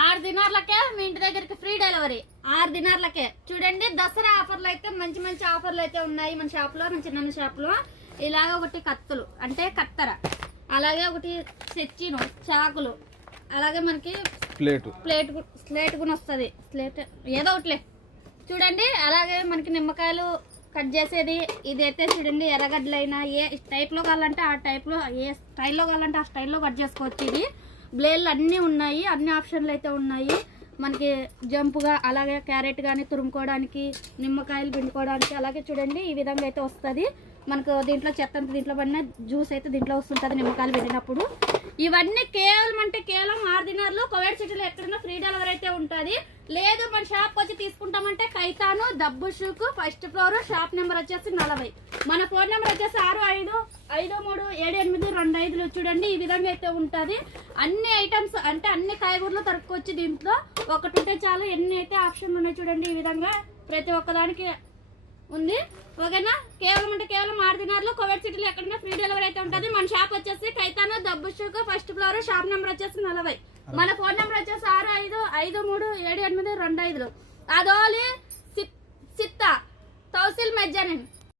6 దినార్లకే మీ ఇంటి దగ్గరికి free delivery. 6 దినార్లకే. చూడండి దసరా ఆఫర్లు అయితే మంచి మంచి ఆఫర్లు అయితే ఉన్నాయి మన షాప్ లో, మన చిన్న షాప్ లో. ఇలాగ ఒకటి కత్తులు అంటే కత్తెర, అలాగే ఒకటి సెచ్చిను చాకులు, అలాగే మనకి స్లేట్ కూడా వస్తుంది. స్లేట్ ఏదో ఒకటిలే చూడండి. అలాగే మనకి నిమ్మకాయలు కట్ చేసేది ఇదైతే చూడండి. ఎర్రగడ్డలైనా ఏ టైప్లో కావాలంటే ఆ టైప్లో, ఏ స్టైల్లో కావాలంటే ఆ స్టైల్లో కట్ చేసుకోవచ్చు. ఇది బ్లేడ్లు అన్నీ ఉన్నాయి, అన్ని ఆప్షన్లు అయితే ఉన్నాయి మనకి. జంపుగా అలాగే క్యారెట్ కానీ తురుముకోవడానికి, నిమ్మకాయలు పిండుకోవడానికి. అలాగే చూడండి ఈ విధంగా అయితే వస్తుంది మనకు. దీంట్లో చెత్త అంతా దీంట్లో పడిన జ్యూస్ అయితే దీంట్లో వస్తుంటుంది నిమ్మకాయలు పెట్టినప్పుడు. ఇవన్నీ కేవలం అంటే కేవలం 6 దినార్లు. కోవిడ్ సిటీలో ఎక్కడైనా ఫ్రీ డెలివరీ అయితే ఉంటుంది. లేదు మన షాప్కి వచ్చి తీసుకుంటామంటే కైతాను దబ్బుషుకు 1st ఫ్లోర్, షాప్ నెంబర్ వచ్చేసి 40. మన ఫోన్ నెంబర్ వచ్చేసి 65537825. చూడండి ఈ విధంగా అయితే ఉంటుంది. అన్ని ఐటమ్స్ అంటే అన్ని కాయగూరలు తరుక్కోవచ్చు దీంట్లో. ఒకటి ఉంటే చాలు, ఎన్ని అయితే ఆప్షన్లు ఉన్నాయి చూడండి. ఈ విధంగా ప్రతి ఒక్కదానికి ఉంది. ఓకేనా? కేవలం అంటే కేవలం 6 దినార్లు. కోవిడ్ సిటీలో ఎక్కడైనా ఫ్రీ డెలివరీ అయితే ఉంటుంది. మన షాప్ వచ్చేసి కైతాను దబ్బుషుకు 1st ఫ్లోర్, షాప్ నెంబర్ వచ్చేసి 40. మన ఫోన్ నెంబర్ వచ్చేసి 65537825. అదోలి సిత్తా తౌసిల్ మెజ్జానిన్.